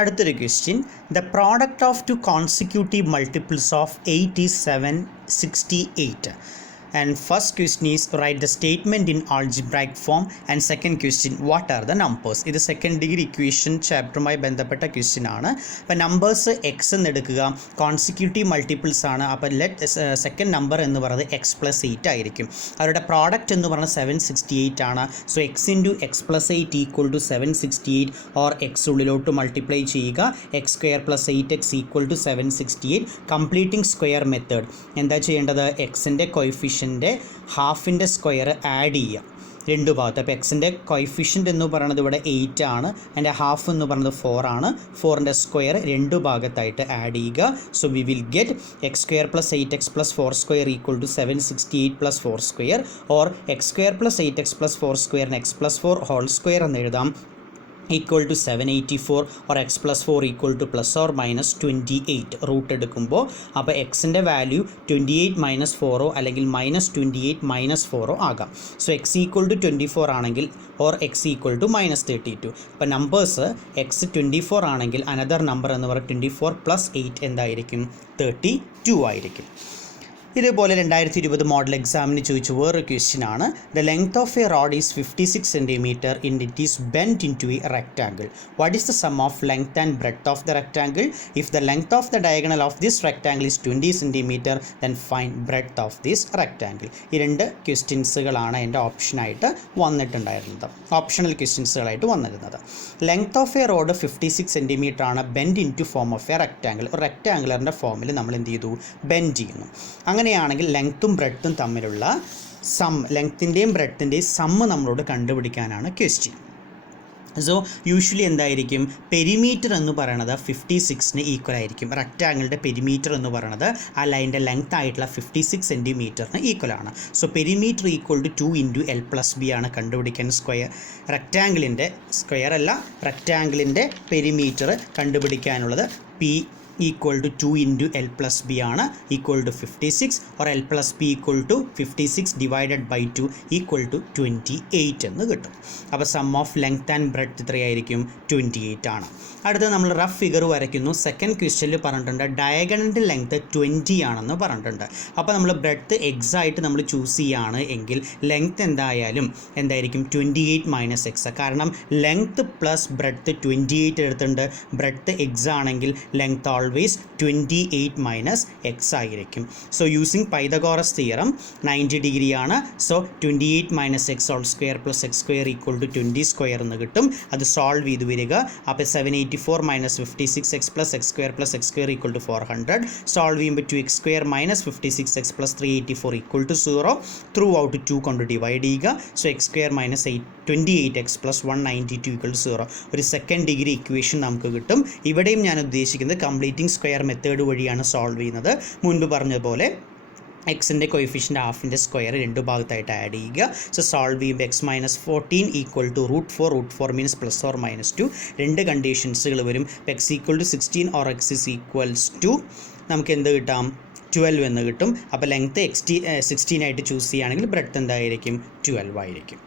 അടുത്തൊരു question, the product of two consecutive multiples of 8 is 768. And first question is write the statement in algebraic form, and second question what are the numbers. ഇത് second degree equation ചാപ്റ്ററുമായി ബന്ധപ്പെട്ട question ആണ്. അപ്പോൾ numbers X എന്ന് എടുക്കുക, consecutive multiples ആണ്. അപ്പോൾ second number എന്ന് പറയുന്നത് എക്സ് പ്ലസ് 8 ആയിരിക്കും. അവരുടെ പ്രോഡക്റ്റ് എന്ന് പറയുന്നത് 768 ആണ്. So x into x plus 8 equal to 768, or x ഉള്ളിലോട്ട് മൾട്ടിപ്ലൈ ചെയ്യുക, x square plus 8x equal to 768. Completing square method എന്താ ചെയ്യേണ്ടത്? എക്സിൻ്റെ കോയിഫിഷ്യൻ്റ് ഹാഫിൻ്റെ സ്ക്വയർ ആഡ് ചെയ്യുക രണ്ട് ഭാഗത്ത്. അപ്പോൾ എക്സിൻ്റെ കോയിഫിഷ്യൻ്റ് എന്ന് പറയുന്നത് ഇവിടെ 8 ആണ്, അതിൻ്റെ ഹാഫ് എന്ന് പറയുന്നത് 4 ആണ്. 4ൻ്റെ സ്ക്വയർ രണ്ട് ഭാഗത്തായിട്ട് ആഡ് ചെയ്യുക. So we will get x square plus 8x plus 4 square equal to 768 plus 4 square, or x square plus 8x plus 4 സ്ക്വയറിന് എക്സ് പ്ലസ് 4 ഹോൾ സ്ക്വയർ എന്ന് എഴുതാം, equal to 784, or x plus 4 equal to plus or minus 28 root എടുക്കുമ്പോൾ. അപ്പോൾ എക്സിൻ്റെ value 28 minus 4 അല്ലെങ്കിൽ minus 28 minus 4 ആകാം. So X equal to 24 ആണെങ്കിൽ, or x equal to minus 32. അപ്പോൾ നമ്പേഴ്സ് എക്സ് 24 ആണെങ്കിൽ അനദർ നമ്പർ എന്ന് പറയുന്നത് 24 പ്ലസ് 8 എന്തായിരിക്കും? 32 ആയിരിക്കും. ഇതുപോലെ 2020 മോഡൽ എക്സാമിന് ചോദിച്ച വേറൊരു ക്വസ്റ്റ്യൻ ആണ്, the length of a rod is 56 centimetre in it is bend into a rectangle. What is the sum of length and breadth of the rectangle? If the length of the diagonal of this rectangle is 20 centimetre, then find breadth of this rectangle. ഈ രണ്ട് ക്വസ്റ്റ്യൻസുകളാണ് എൻ്റെ ഓപ്ഷനായിട്ട് വന്നിട്ടുണ്ടായിരുന്നത്, optional ക്വസ്റ്റ്യൻസുകളായിട്ട് വന്നിരുന്നത്. Length of a rod 56 centimetre ആണ്, bend into form of A rectangle. റെക്ടാങ്കുലറിൻ്റെ ഫോമിൽ നമ്മൾ എന്ത് ചെയ്തു? ബെൻഡ് ചെയ്യുന്നു. അങ്ങനെയാണെങ്കിൽ ലെങ്ത്തും ബ്രെഡ്ത്തും തമ്മിലുള്ള സം, ലെങ്ത്തിൻ്റെയും ബ്രെഡ്ത്തിൻ്റെയും സമ്മ് നമ്മളോട് കണ്ടുപിടിക്കാനാണ് ക്വസ്റ്റ്യൻ. സോ യൂഷ്വലി എന്തായിരിക്കും? പെരിമീറ്റർ എന്ന് പറയുന്നത് 56ന് ഈക്വൽ ആയിരിക്കും. റെക്റ്റാങ്കിളിൻ്റെ പെരിമീറ്റർ എന്ന് പറയുന്നത് ആ ലൈൻ്റെ ലെങ്ത് ആയിട്ടുള്ള 56 സെൻറ്റിമീറ്ററിന് ഈക്വൽ ആണ്. So perimeter equal to 2 into l plus b ആണ് കണ്ടുപിടിക്കാൻ. സ്ക്വയർ റെക്റ്റാങ്കിളിൻ്റെ സ്ക്വയർ അല്ല, റെക്റ്റാങ്കിളിൻ്റെ പെരിമീറ്റർ കണ്ടുപിടിക്കാനുള്ളത് p equal to 2 into l plus b ആണ്, equal to 56, or l plus b equal to 56 divided by 2 equal to 28 എന്ന് കിട്ടും. അപ്പോൾ sum of length and breadth എത്രയായിരിക്കും? 28 ആണ്. അടുത്ത നമ്മൾ റഫ് ഫിഗർ വരയ്ക്കുന്നു. സെക്കൻഡ് ക്വസ്റ്റ്യനിൽ പറഞ്ഞിട്ടുണ്ട് ഡയഗണലിൻ്റെ ലെങ്ത്ത് 20 ആണെന്ന് പറഞ്ഞിട്ടുണ്ട്. അപ്പോൾ നമ്മൾ ബ്രെഡ്ത്ത് എക്സ് ആയിട്ട് നമ്മൾ ചൂസ് ചെയ്യുകയാണ് എങ്കിൽ ലെങ്ത്ത് എന്തായിരിക്കും? 28 മൈനസ് എക്സ്. കാരണം ലെങ്ത്ത് പ്ലസ് ബ്രെഡ്ത്ത് 28 എടുത്തിട്ടുണ്ട്. ബ്രെഡ്ത്ത് എക്സ് ആണെങ്കിൽ ലെങ്ത്ത് ഓൾവേസ് 28 മൈനസ് എക്സ് ആയിരിക്കും. So using Pythagoras theorem 90 degree ആണ്. So 28 minus x whole square plus x square equal to 20 square എന്ന് കിട്ടും. അത് സോൾവ് ചെയ്ത് വരിക. അപ്പോൾ 784 minus 56 x plus x square equal to 400. Solve ചെയ്യുമ്പോൾ 2x square minus 56 x plus 384 equal to 0. Through out 2 കൊണ്ട് divide ചെയ്യുക. So x square minus 28 x plus 192 equal to 0. ഒരു സെക്കൻഡ് ഡിഗ്രി ഇക്വേഷൻ നമുക്ക് കിട്ടും. ഇവിടെയും ഞാൻ ഉദ്ദേശിക്കുന്നത് കംപ്ലീറ്റിംഗ് സ്ക്വയർ മെത്തേഡ് വഴിയാണ് സോൾവ് ചെയ്യുന്നത്. മുൻപ് പറഞ്ഞതുപോലെ എക്സിൻ്റെ കോയിഫിഷ്യൻ്റ് ഹാഫിൻ്റെ സ്ക്വയർ രണ്ട് ഭാഗത്തായിട്ട് ആഡ് ചെയ്യുക. സോ സോൾവ് ചെയ്യുമ്പോൾ x minus 14 equal to √4 means plus or minus 2. രണ്ട് കണ്ടീഷൻസുകൾ വരും. X equal to 16 or x is equals to നമുക്ക് എന്ത് കിട്ടാം? 12 എന്ന് കിട്ടും. അപ്പോൾ ലെങ്ത്ത് 16 ആയിട്ട് ചൂസ് ചെയ്യുകയാണെങ്കിൽ ബ്രെഡ്ത്ത് എന്തായിരിക്കും? 12 ആയിരിക്കും.